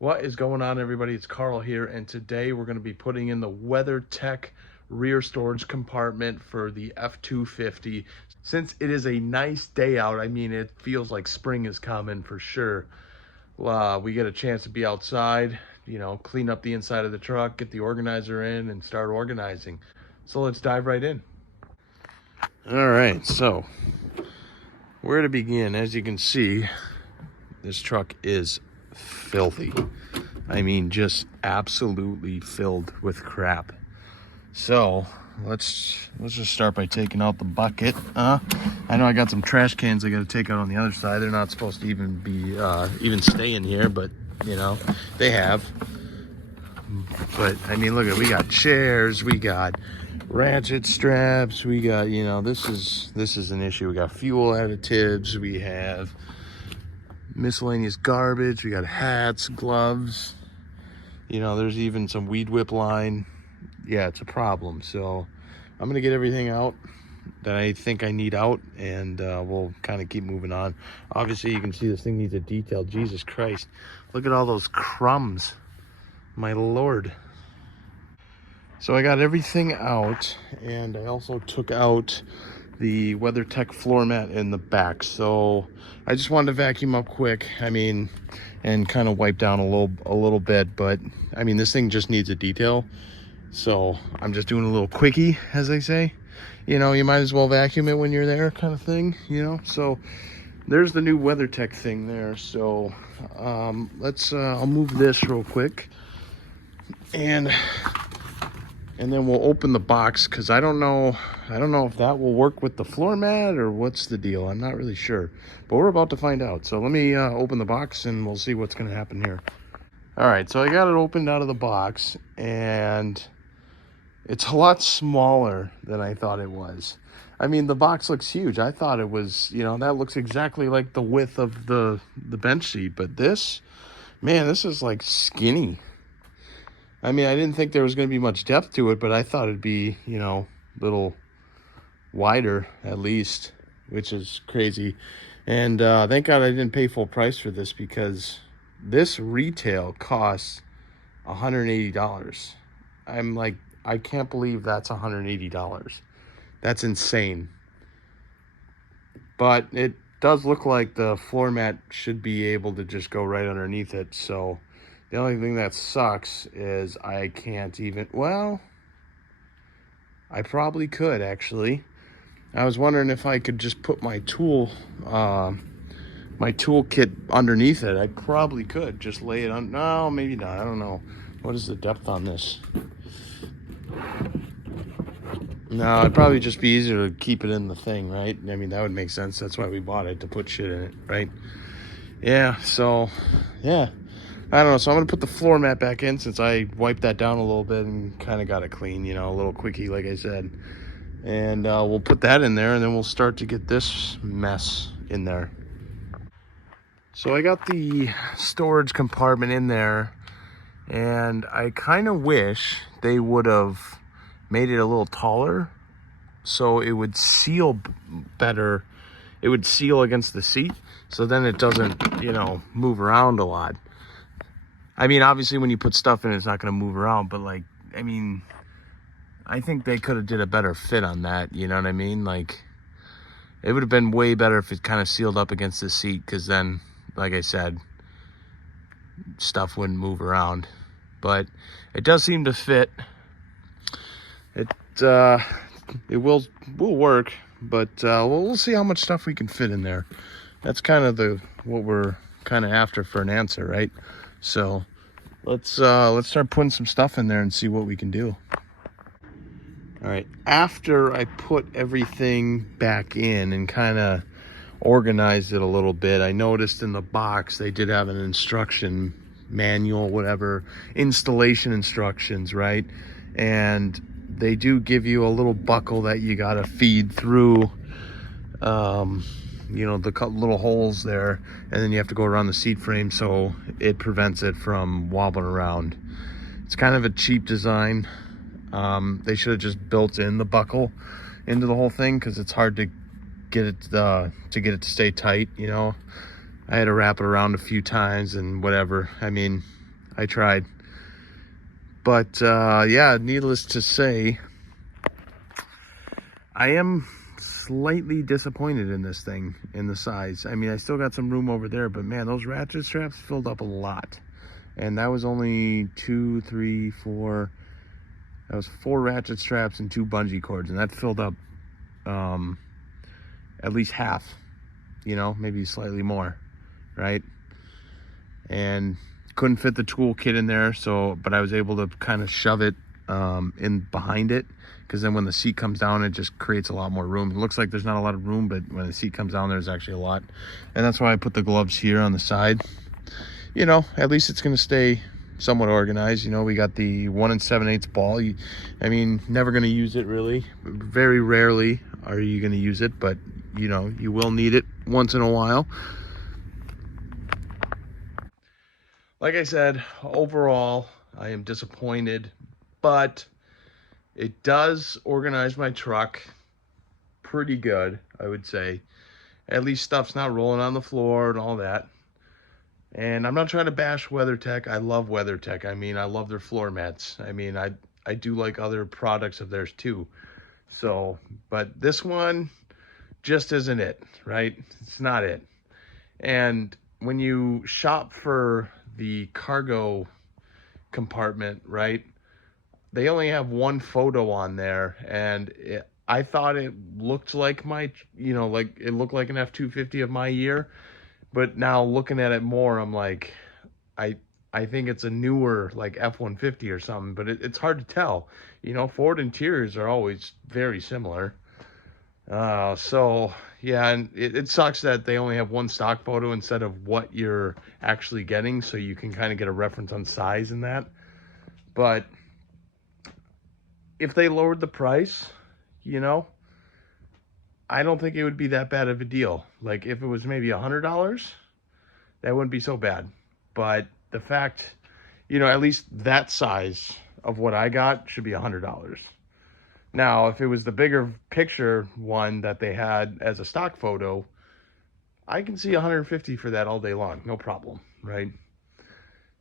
What is going on, everybody? It's Carl here, and today we're going to be putting in the WeatherTech rear storage compartment for the F-250. Since it is a nice day out, I mean, it feels like spring is coming for sure. We get a chance to be outside, clean up the inside of the truck, get the organizer in, and start organizing. So let's dive right in. All right, so where to begin? As you can see, this truck is filthy. I mean, just absolutely filled with crap. So let's just start by taking out the bucket. I know I got some trash cans I got to take out on the other side. They're not supposed to even be even stay in here, but they have. But I mean, look at, we got chairs, we got ratchet straps, we got, this is an issue. We got fuel additives, we have miscellaneous garbage, we got hats, gloves, there's even some weed whip line. Yeah, it's a problem. So I'm gonna get everything out that I think I need out, and we'll kind of keep moving on. Obviously you can see this thing needs a detail. Jesus Christ, look at all those crumbs, my lord. So I got everything out, and I also took out the WeatherTech floor mat in the back. So I just wanted to vacuum up quick, and kind of wipe down a little bit. But I mean, this thing just needs a detail, so I'm just doing a little quickie, as they say. You might as well vacuum it when you're there, kind of thing. So there's the new WeatherTech thing there. So I'll move this real quick, and then we'll open the box, because I don't know if that will work with the floor mat or what's the deal. I'm not really sure, but we're about to find out. So let me open the box and we'll see what's going to happen here. All right, so I got it opened out of the box, and it's a lot smaller than I thought it was. I mean, the box looks huge. I thought it was, that looks exactly like the width of the bench seat, but this is like skinny. I mean, I didn't think there was going to be much depth to it, but I thought it'd be, a little wider at least, which is crazy. And thank God I didn't pay full price for this, because this retail costs $180. I'm like, I can't believe that's $180. That's insane. But it does look like the floor mat should be able to just go right underneath it. So the only thing that sucks is I can't even, well, I probably could actually. I was wondering if I could just put my tool kit underneath it. I probably could just lay it on. No, maybe not. I don't know. What is the depth on this? No, it'd probably just be easier to keep it in the thing, right? I mean, that would make sense. That's why we bought it, to put shit in it, right? Yeah, so, yeah. I don't know, so I'm going to put the floor mat back in, since I wiped that down a little bit and kind of got it clean, a little quickie, like I said. And we'll put that in there, and then we'll start to get this mess in there. So I got the storage compartment in there, and I kind of wish they would have made it a little taller so it would seal better. It would seal against the seat, so then it doesn't, move around a lot. I mean, obviously when you put stuff in, it's not going to move around, but like, I mean, I think they could have did a better fit on that, you know what I mean? Like, it would have been way better if it kind of sealed up against the seat, because then, like I said, stuff wouldn't move around. But it does seem to fit. It will work, but we'll see how much stuff we can fit in there. That's kind of what we're kind of after for an answer, right? So let's start putting some stuff in there and see what we can do. All right, after I put everything back in and kind of organized it a little bit, I noticed in the box they did have an instruction manual, whatever, installation instructions, right? And they do give you a little buckle that you got to feed through the little holes there, and then you have to go around the seat frame so it prevents it from wobbling around. It's kind of a cheap design. They should have just built in the buckle into the whole thing, because it's hard to get it to stay tight. I had to wrap it around a few times and whatever. I mean, I tried. But yeah, needless to say, I am slightly disappointed in this thing, in the size. I mean, I still got some room over there, but man, those ratchet straps filled up a lot. And that was only 2, 3, 4. That was 4 ratchet straps and 2 bungee cords, and that filled up at least half, you know, maybe slightly more, right? And couldn't fit the tool kit in there, so, but I was able to kind of shove it in behind it, because then when the seat comes down, it just creates a lot more room. It looks like there's not a lot of room, but when the seat comes down, there's actually a lot. And that's why I put the gloves here on the side. You know, at least it's going to stay somewhat organized. You know, we got the 1 7/8 ball. I mean, never going to use it really. Very rarely are you going to use it, but you know, you will need it once in a while. Like I said, overall, I am disappointed, but it does organize my truck pretty good, I would say. At least stuff's not rolling on the floor and all that. And I'm not trying to bash WeatherTech. I love WeatherTech. I mean, I love their floor mats. I mean, I do like other products of theirs too. So, but this one just isn't it, right? It's not it. And when you shop for the cargo compartment, right, they only have one photo on there, and I thought it looked like my, you know, like it looked like an F-250 of my year. But now looking at it more, I'm like, I I think it's a newer like F-150 or something, but it's hard to tell. You know, Ford interiors are always very similar. So yeah, and it sucks that they only have one stock photo instead of what you're actually getting, so you can kind of get a reference on size in that. But if they lowered the price, you know, I don't think it would be that bad of a deal. Like if it was maybe $100, that wouldn't be so bad. But the fact, you know, at least that size of what I got should be $100. Now, if it was the bigger picture one that they had as a stock photo, I can see 150 for that all day long, no problem, right?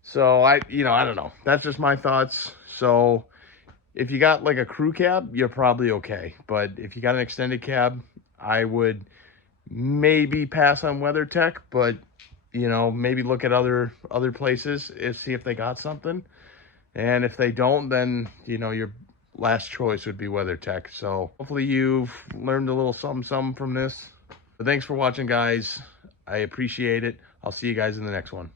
So you know, I don't know. That's just my thoughts. So if you got like a crew cab, you're probably okay. But if you got an extended cab, I would maybe pass on WeatherTech, but you know, maybe look at other places and see if they got something. And if they don't, then you know, your last choice would be WeatherTech. So hopefully you've learned a little something from this. But thanks for watching, guys. I appreciate it. I'll see you guys in the next one.